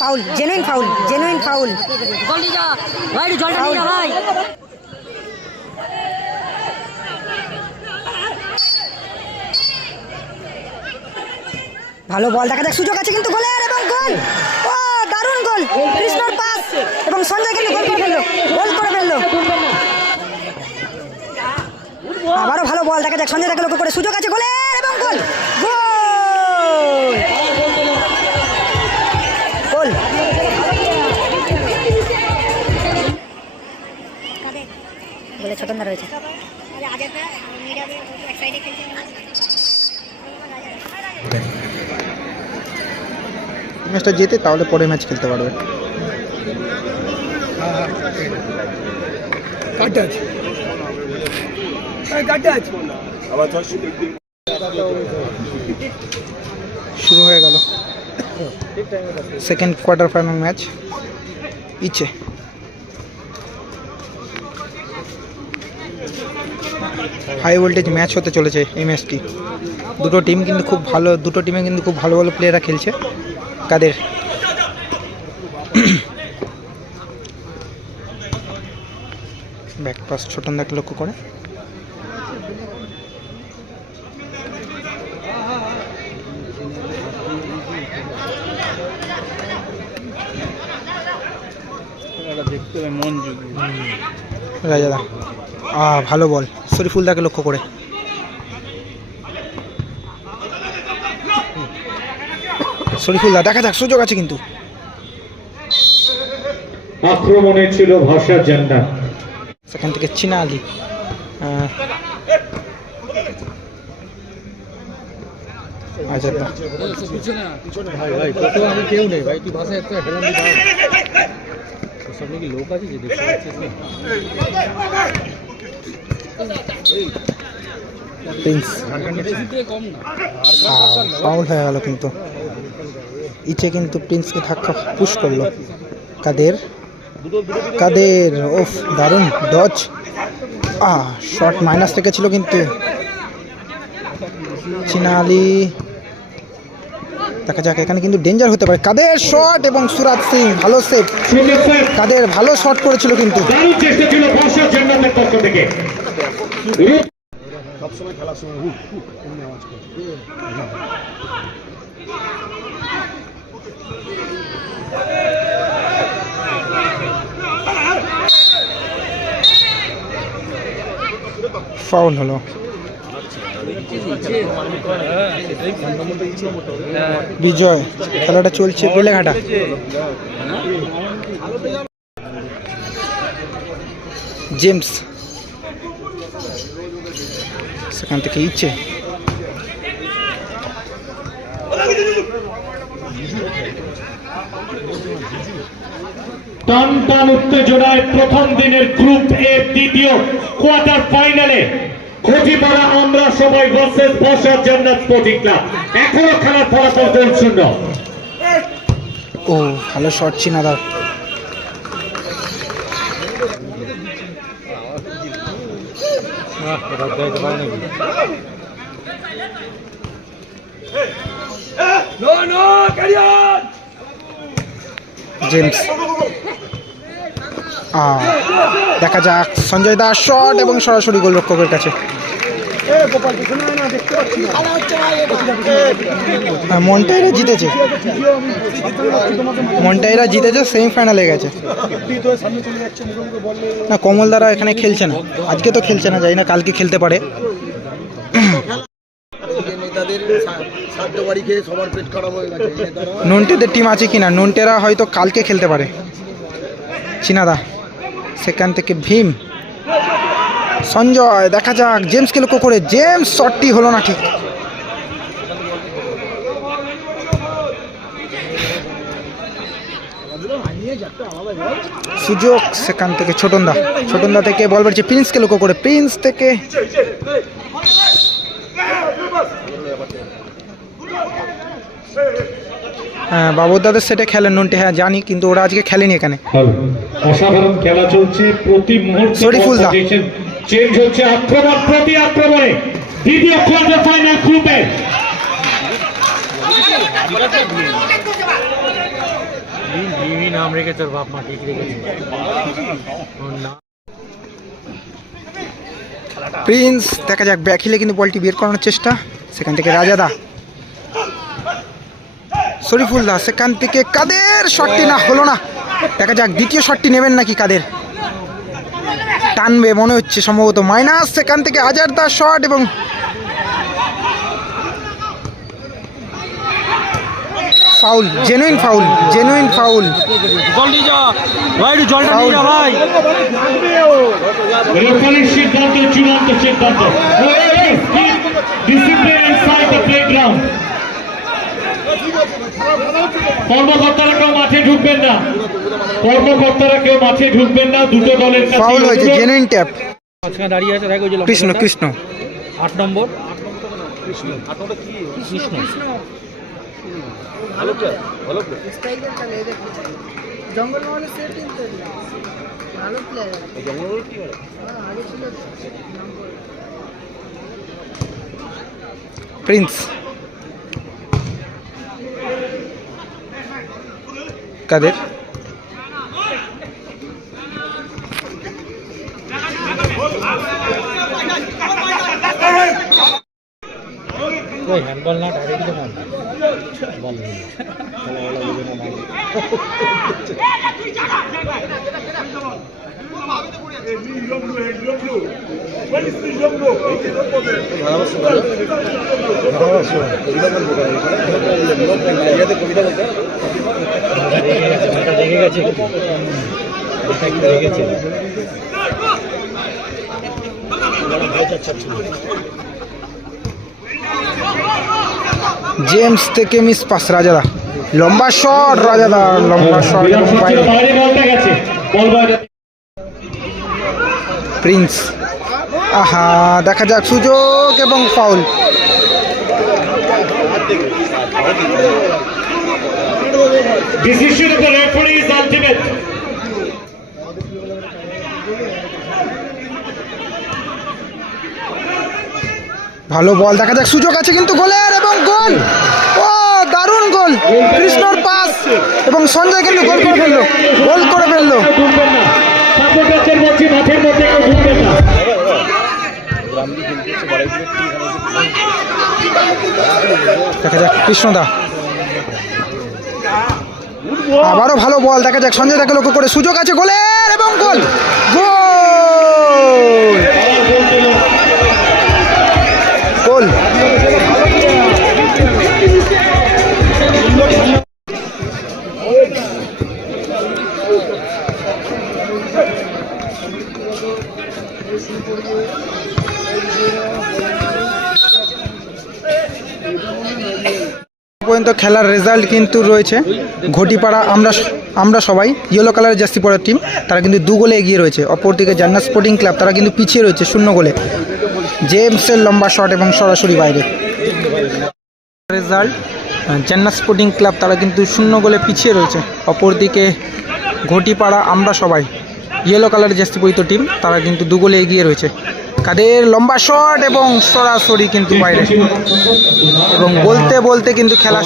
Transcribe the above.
Foul genuine foul genuine foul. জল নিয়ে যা ভাই জলটা নিয়ে ভাই। ভালো বল দেখা যাক সুযোগ আছে কিন্তু গোলের এবং গোল। ও দারুণ গোল। কৃষ্ণর পাস এবং সঞ্জয় কিন্তু গোল করে ফেলল গোল করে ফেলল। আবারও ভালো বল দেখা যাক সঞ্জয় তাকে লক্ষ্য করে সুযোগ আছে গোলের বলে রয়েছে। ম্যাচটা জেতে তাহলে পরে ম্যাচ খেলতে পারবে। শুরু হয়ে গেল। সেকেন্ড কোয়ার্টার ফাইনাল ম্যাচ ইচ্ছে। হাই ভোল্টেজ ম্যাচ হতে চলেছে এই ম্যাচটি দুটো টিম কিন্তু খুব ভালো দুটো টিমে কিন্তু খুব ভালো ভালো প্লেয়াররা খেলছে। কাদের? ব্যাক পাস ছোটন দাকে লক্ষ্য করে। রাজাদা। ভালো বল। শরীফুল দাকে লক্ষ্য করে। শরীফুল দা দেখা যাক সুযোগ আছে কিন্তু। আক্রমণে ছিল ভাষা জান্নাত। সেখান থেকে চীনা আলী। আচ্ছা দা। প্রিন্স ফাউল হয়ে গেল কিন্তু। ইচে কিন্তু প্রিন্সকে ধাক্কা পুশ করল। কাদের? কাদের? ওফ দারুণ ডচ আহ শট মাইনাস রেখেছিল কিন্তু। চীনা আলী দেখা যাক এখানে কিন্তু ডেঞ্জার হতে পারে। কাদের শট এবং সুরাজ সিং ভালো সেভ। কাদের ভালো শট করেছিল কিন্তু। দারুণ চেষ্টা ছিল ভাষা জান্নাতের পক্ষ থেকে ফাউল হলো। বিজয় খেলাটা চলছে বেলেঘাটা। জেমস সেখান থেকে ইচ্ছে। টান টান উত্তেজনায় প্রথম দিনের গ্রুপ এ দ্বিতীয় কোয়ার্টার ফাইনালে খতিপাড়া আমরা সবাই ভার্সেস ভাষা জান্নাত স্পোর্টিং ক্লাব এখনও খেলার ফলাফল গোল শূন্য। ও ভালো শট চিনাদার। জেমস আহ, দেখা যাক সঞ্জয় দাস শট এবং সরাসরি গোলরক্ষকের কাছে। মন্টাইরা জিতেছে। মন্টাইরা জিতেছে সেমিফাইনালে গেছে। না কমল দ্বারা এখানে খেলছে না। আজকে তো খেলছে না যাই না কালকে খেলতে পারে। হয়ে নন্টেদের টিম আছে কিনা? নন্টেরা হয়তো কালকে খেলতে পারে। চিনাদা সেখান থেকে ভীম। সঞ্জয় দেখা যাক জেমসকে লক্ষ্য করে জেমস শটটি হলো না ঠিক। সুযোগ সেখান থেকে ছোটনদা। ছোটনদা থেকে বল বেড়েছে প্রিন্সকে লক্ষ্য করে। প্রিন্স থেকে হ্যাঁ বাবুদাদের সেটে খেলেন নন্টে। হ্যাঁ জানি কিন্তু ওরা আজকে খেলেনি এখানে। ভালো অসাধারণ খেলা চলছে প্রতি মুহূর্তে। চেঞ্জ হচ্ছে আক্রমণ, প্রতি আক্রমণে দ্বিতীয় কোয়ার্টার ফাইনাল গ্রুপে প্রিন্স দেখা যাক ব্যাক হিলে কিন্তু বলটি বের করানোর চেষ্টা। সেখান থেকে রাজাদা শরীফুল দা, সেখান থেকে কাদের? শটটি না, হলো না। দেখা যাক, দ্বিতীয় শটটি নেবেন নাকি কাদের? টানবে মনে হচ্ছে সম্ভবত। মাইনাস সেখান থেকে হাজার দা শট এবং foul genuine foul genuine foul. কর্মকর্তারা কেউ মাঠে ঢুকবেন না। কর্মকর্তারা কেউ মাঠে ঢুকবেন না দুটো দলের ফাউল হয়েছে জেনুইন ট্যাপ মাঝখানে দাঁড়িয়ে আছে দেখো যে কৃষ্ণ কৃষ্ণ। আট নম্বর। কৃষ্ণ জঙ্গলমহলের সেট কিন্তু ভালো প্লেয়ার প্রিন্স। কাদের? বল বল কবিতা বলতে রেগে গেছে মাথা রেগে গেছে একটু। মাথা একটু রেগেছে জেমস থেকে মিস পাস রাজাদা। লম্বা শট রাজাদা লম্বা শট প্রিন্স। আহা দেখা যাক সুযোগ এবং foul. Decision of the referee is ultimate. ভালো বল, দেখা যাক সুযোগ আছে কিন্তু গোলের এবং গোল। ও, দারুণ গোল। কৃষ্ণর পাস এবং সঞ্জয় কিন্তু গোল করে ফেলল। গোল করে ফেলল। দেখা যাক, কৃষ্ণদা। আবারও ভালো বল, দেখা যাক সঞ্জয় দাকে লক্ষ্য করে সুযোগ আছে গোলের এবং গোল। গোল! পর্যন্ত খেলার রেজাল্ট কিন্তু রয়েছে। ঘটিপাড়া, আমরা আমরা সবাই ইয়েলো কালারের জার্সি পরার টিম তারা কিন্তু দু গোলে এগিয়ে রয়েছে। অপরদিকে জান্নাত স্পোর্টিং ক্লাব তারা কিন্তু পিছিয়ে রয়েছে শূন্য গোলে। জেমসের লম্বা শট এবং সরাসরি বাইরে। রেজাল্ট জান্নাত স্পোর্টিং ক্লাব তারা কিন্তু শূন্য গোলে পিছিয়ে রয়েছে। অপরদিকে ঘটিপাড়া, আমরা সবাই ইয়েলো কালারের জার্সি পরিত টিম তারা কিন্তু দু গোলে এগিয়ে রয়েছে। কাদের লম্বা শট এবং সরাসরি কিন্তু বাইরে। এবং বলতে বলতে কিন্তু খেলা